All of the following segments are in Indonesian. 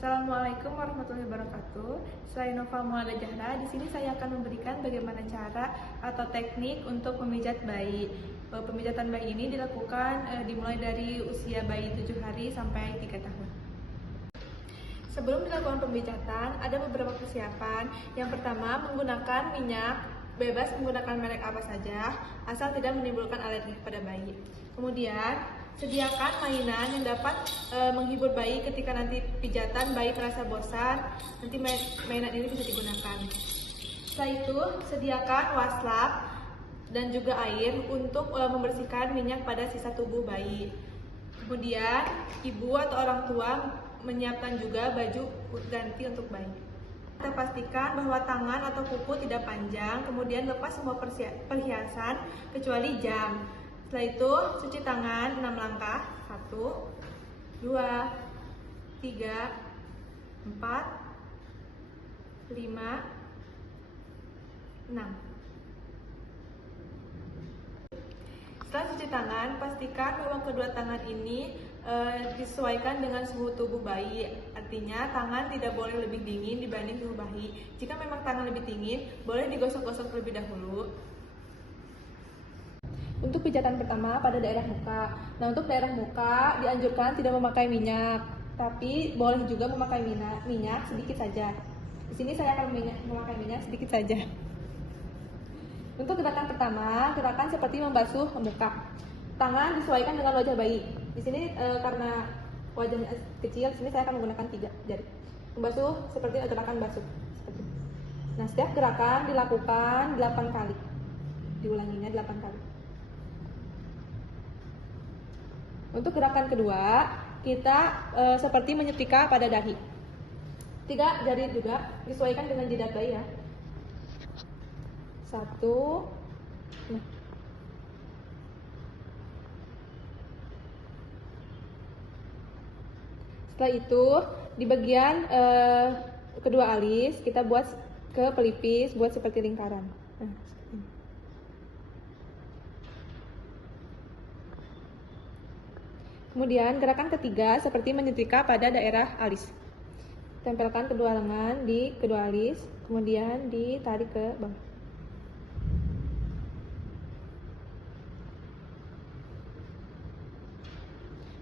Assalamualaikum warahmatullahi wabarakatuh. Saya Nova Muada Jahra. Di sini saya akan memberikan bagaimana cara atau teknik untuk memijat bayi. Pemijatan bayi ini dilakukan dimulai dari usia bayi 7 hari sampai 3 tahun. Sebelum dilakukan pemijatan, ada beberapa persiapan. Yang pertama, menggunakan minyak, bebas menggunakan merek apa saja, asal tidak menimbulkan alergi kepada bayi. Kemudian, sediakan mainan yang dapat menghibur bayi ketika nanti pijatan bayi terasa bosan, nanti mainan ini bisa digunakan. Setelah itu, sediakan waslap dan juga air untuk membersihkan minyak pada sisa tubuh bayi. Kemudian, ibu atau orang tua menyiapkan juga baju ganti untuk bayi. Kita pastikan bahwa tangan atau kuku tidak panjang, kemudian lepas semua perhiasan kecuali jam. Setelah itu, cuci tangan 6 langkah. 1, 2, 3, 4, 5, 6. Setelah cuci tangan, pastikan bahwa kedua tangan ini disesuaikan dengan suhu tubuh bayi. Artinya, tangan tidak boleh lebih dingin dibanding suhu bayi. Jika memang tangan lebih dingin, boleh digosok-gosok terlebih dahulu. Untuk pijatan pertama pada daerah muka. Nah, untuk daerah muka dianjurkan tidak memakai minyak, tapi boleh juga memakai minyak sedikit saja. Di sini saya akan memakai minyak sedikit saja. Untuk gerakan pertama, gerakan seperti membasuh muka. Tangan disesuaikan dengan wajah bayi. Di sini karena wajahnya kecil, di sini saya akan menggunakan 3 jari. Membasuh seperti gerakan basuh. Seperti. Nah, setiap gerakan dilakukan 8 kali. Diulanginya 8 kali. Untuk gerakan kedua, kita seperti menyetrika pada dahi. 3 jari juga disesuaikan dengan jidat bayi ya. 1. Nah. Setelah itu, di bagian kedua alis kita buat ke pelipis, buat seperti lingkaran. Nah, seperti ini. Kemudian gerakan ketiga seperti menyetrika pada daerah alis. Tempelkan kedua lengan di kedua alis, kemudian ditarik ke bawah.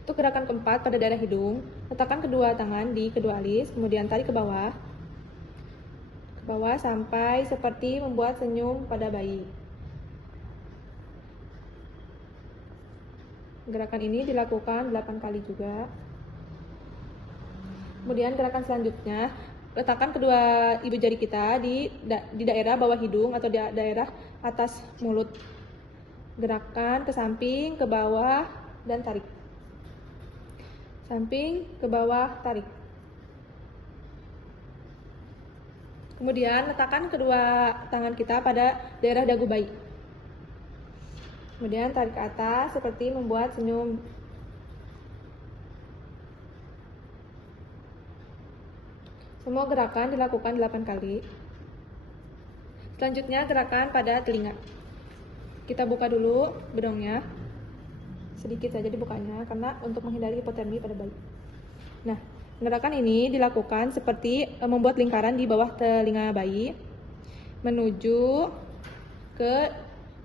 Untuk gerakan keempat pada daerah hidung, letakkan kedua tangan di kedua alis, kemudian tarik ke bawah sampai seperti membuat senyum pada bayi. Gerakan ini dilakukan 8 kali juga. Kemudian gerakan selanjutnya, letakkan kedua ibu jari kita di daerah bawah hidung atau di daerah atas mulut. Gerakan ke samping, ke bawah, dan tarik. Samping, ke bawah, tarik. Kemudian letakkan kedua tangan kita pada daerah dagu bayi. Kemudian tarik ke atas seperti membuat senyum. Semua gerakan dilakukan 8 kali. Selanjutnya gerakan pada telinga. Kita buka dulu bedongnya. Sedikit saja dibukanya karena untuk menghindari hipotermi pada bayi. Nah, gerakan ini dilakukan seperti membuat lingkaran di bawah telinga bayi menuju ke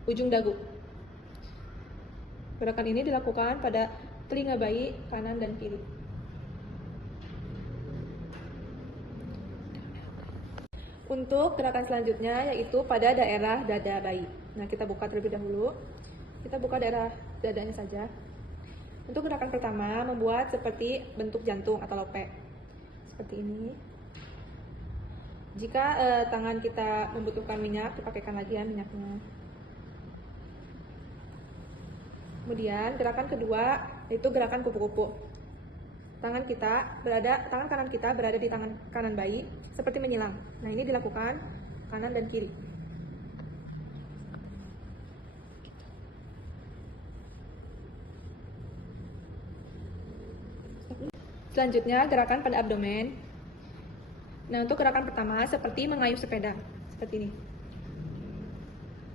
ujung dagu. Gerakan ini dilakukan pada telinga bayi kanan dan kiri. Untuk gerakan selanjutnya yaitu pada daerah dada bayi. Nah, kita buka terlebih dahulu. Kita buka daerah dadanya saja. Untuk gerakan pertama, membuat seperti bentuk jantung atau lope. Seperti ini. Jika tangan kita membutuhkan minyak, dipakaikan lagi ya minyaknya. Kemudian gerakan kedua yaitu gerakan kupu-kupu. Tangan kanan kita berada di tangan kanan bayi seperti menyilang. Nah, ini dilakukan kanan dan kiri. Selanjutnya gerakan pada abdomen. Nah, untuk gerakan pertama seperti mengayuh sepeda, seperti ini.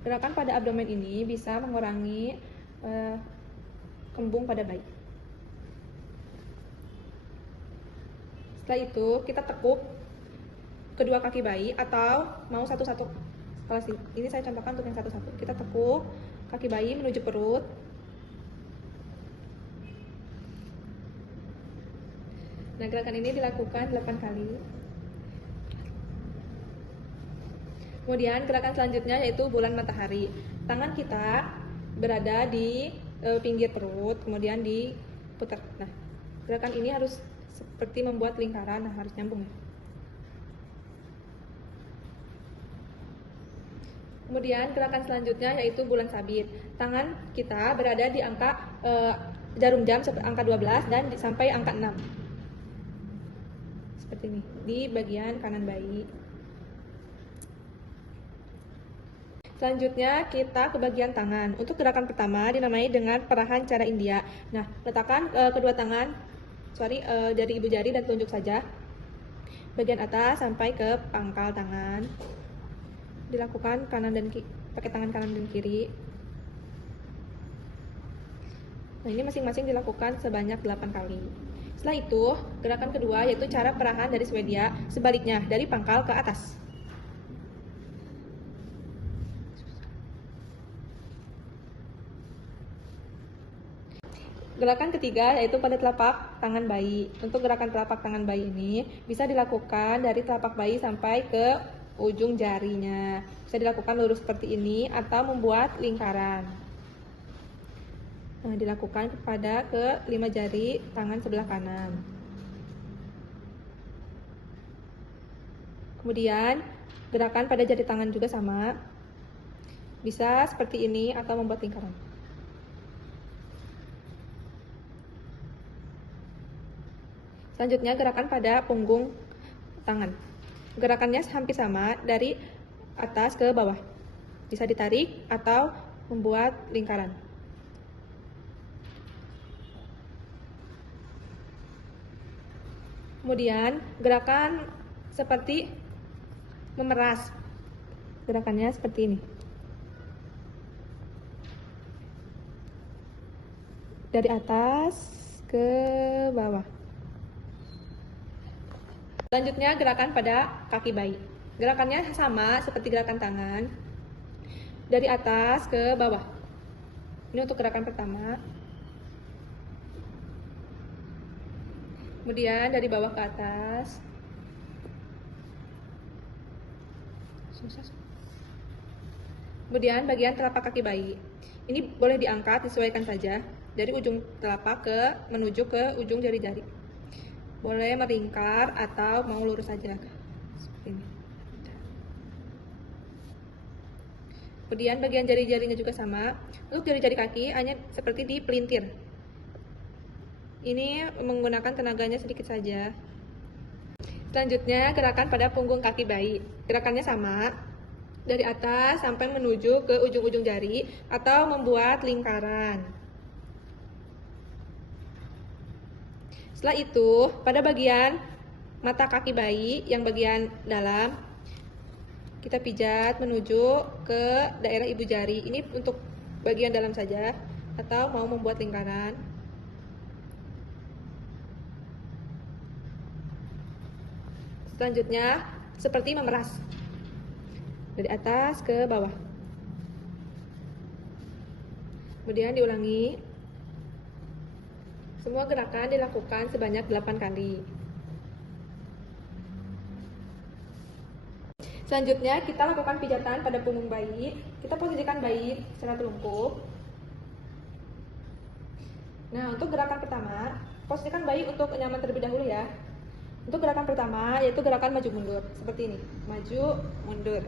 Gerakan pada abdomen ini bisa mengurangi kembung pada bayi. Setelah itu kita tekuk kedua kaki bayi atau mau satu-satu. Kalau ini saya contohkan untuk yang satu-satu. Kita tekuk kaki bayi menuju perut. Nah, gerakan ini dilakukan 8 kali. Kemudian gerakan selanjutnya yaitu bulan matahari. Tangan kita berada di pinggir perut, kemudian diputar. Nah, gerakan ini harus seperti membuat lingkaran, nah harus nyambung ya. Kemudian gerakan selanjutnya yaitu bulan sabit. Tangan kita berada di angka jarum jam angka 12 dan sampai angka 6. Seperti ini, di bagian kanan bayi. Selanjutnya kita ke bagian tangan. Untuk gerakan pertama dinamai dengan perahan cara India. Nah, letakkan kedua tangan, jari ibu jari dan telunjuk saja. Bagian atas sampai ke pangkal tangan. Dilakukan pakai tangan kanan dan kiri. Nah, ini masing-masing dilakukan sebanyak 8 kali. Setelah itu, gerakan kedua yaitu cara perahan dari Swedia, sebaliknya dari pangkal ke atas. Gerakan ketiga yaitu pada telapak tangan bayi. Untuk gerakan telapak tangan bayi ini bisa dilakukan dari telapak bayi sampai ke ujung jarinya. Bisa dilakukan lurus seperti ini atau membuat lingkaran. Nah, dilakukan kepada ke 5 jari tangan sebelah kanan. Kemudian gerakan pada jari tangan juga sama. Bisa seperti ini atau membuat lingkaran. Selanjutnya gerakan pada punggung tangan. Gerakannya hampir sama dari atas ke bawah. Bisa ditarik atau membuat lingkaran. Kemudian gerakan seperti memeras. Gerakannya seperti ini. Dari atas ke bawah. Selanjutnya gerakan pada kaki bayi. Gerakannya sama seperti gerakan tangan. Dari atas ke bawah. Ini untuk gerakan pertama. Kemudian dari bawah ke atas. Kemudian bagian telapak kaki bayi. Ini boleh diangkat, disesuaikan saja. Dari ujung telapak menuju ke ujung jari-jari. Boleh melingkar atau mau lurus saja. Seperti ini. Kemudian bagian jari-jarinya juga sama. Untuk jari-jari kaki hanya seperti di pelintir. Ini menggunakan tenaganya sedikit saja. Selanjutnya gerakan pada punggung kaki bayi. Gerakannya sama. Dari atas sampai menuju ke ujung-ujung jari atau membuat lingkaran. Setelah itu, pada bagian mata kaki bayi yang bagian dalam, kita pijat menuju ke daerah ibu jari. Ini untuk bagian dalam saja, atau mau membuat lingkaran. Selanjutnya, seperti memeras. Dari atas ke bawah. Kemudian diulangi. Semua gerakan dilakukan sebanyak 8 kali. Selanjutnya kita lakukan pijatan pada punggung bayi. Kita posisikan bayi secara telungkup. Nah, untuk gerakan pertama, posisikan bayi untuk nyaman terlebih dahulu ya. Untuk gerakan pertama yaitu gerakan maju mundur, seperti ini. Maju mundur.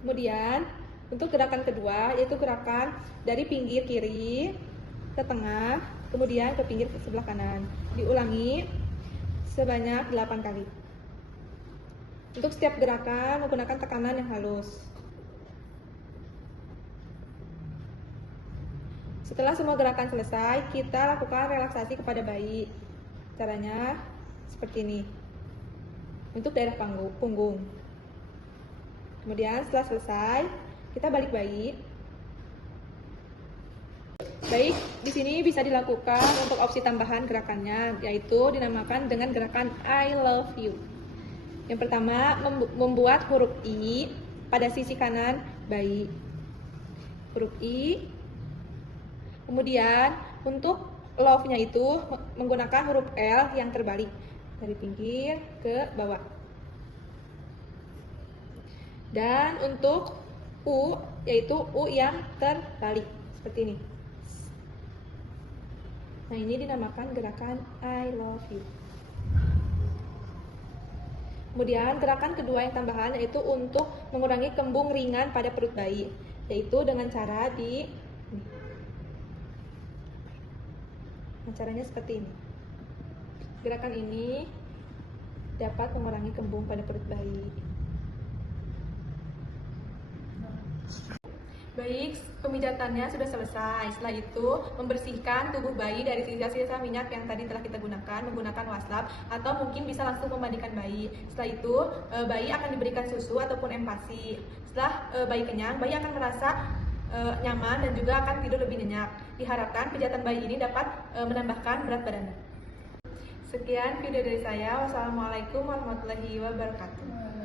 Kemudian untuk gerakan kedua yaitu gerakan dari pinggir kiri ke tengah, kemudian ke pinggir sebelah kanan. Diulangi sebanyak 8 kali. Untuk setiap gerakan menggunakan tekanan yang halus. Setelah semua gerakan selesai, kita lakukan relaksasi kepada bayi. Caranya seperti ini. Untuk daerah punggung. Kemudian setelah selesai, kita balik bayi. Baik, di sini bisa dilakukan untuk opsi tambahan gerakannya, yaitu dinamakan dengan gerakan I love you. Yang pertama, membuat huruf I pada sisi kanan bayi. Huruf I. Kemudian, untuk love-nya itu menggunakan huruf L yang terbalik. Dari pinggir ke bawah. Dan untuk U, yaitu U yang terbalik. Seperti ini. Nah, ini dinamakan gerakan I love you. Kemudian gerakan kedua yang tambahan yaitu untuk mengurangi kembung ringan pada perut bayi, yaitu dengan cara caranya seperti ini. Gerakan ini dapat mengurangi kembung pada perut bayi. Baik, pemijatannya sudah selesai. Setelah itu, membersihkan tubuh bayi dari sisa-sisa minyak yang tadi telah kita gunakan menggunakan waslap, atau mungkin bisa langsung memandikan bayi. Setelah itu, bayi akan diberikan susu ataupun empasi. Setelah bayi kenyang, bayi akan merasa nyaman dan juga akan tidur lebih nyenyak. Diharapkan pijatan bayi ini dapat menambahkan berat badannya. Sekian video dari saya. Wassalamualaikum warahmatullahi wabarakatuh.